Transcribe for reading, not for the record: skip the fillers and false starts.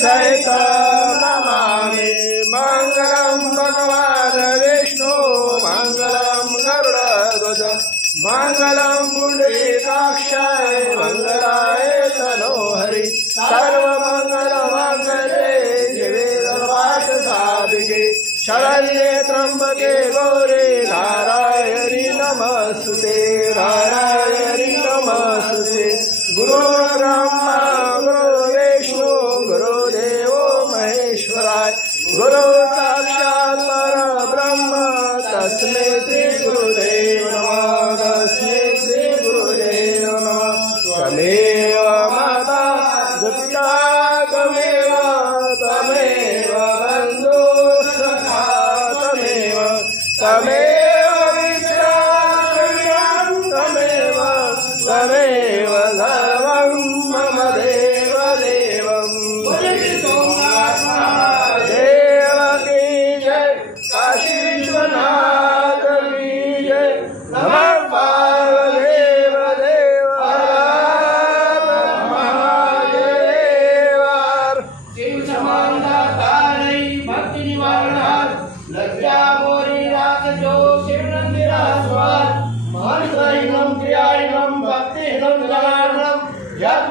सहितं नमामि। मङ्गलं भगवान् विष्णु मङ्गलं गरुडध्वज मङ्गलं पुण्डरीकाक्षाय मङ्गलाय तनोहरि सर्वमङ्गलमङ्गले शिवे सर्वार्थसाधिके शरण्ये त्र्यम्बके गौरी नारायणी नमस्ते नारायणी नमस्ते। गुरुर्ब्रह्मा गुरुर्विष्णु गुरुदेवो महेश्वराय गुरु साक्षात् परब्रह्म तस्मै श्री गुरुदेव नमः तस्मै श्री गुरुदेव नमः। त्वमेव माता पिता त्वमेव त्वमेव बन्धु सखा त्वमेव त्वमेव विद्या त्वमेव त्वमेव सर्वं मम देव देवम्। देव की जय काशी विश्वनाथ की जय नमः पार्वदेव देव महादेव। शिव समानदातारै भक्ति निवारणार्थ लज्जा मोरी रात जो शिव मंदिरास्वाद महर्षिणं क्रियाणं भक्तिहीनं जनार्दनं यत्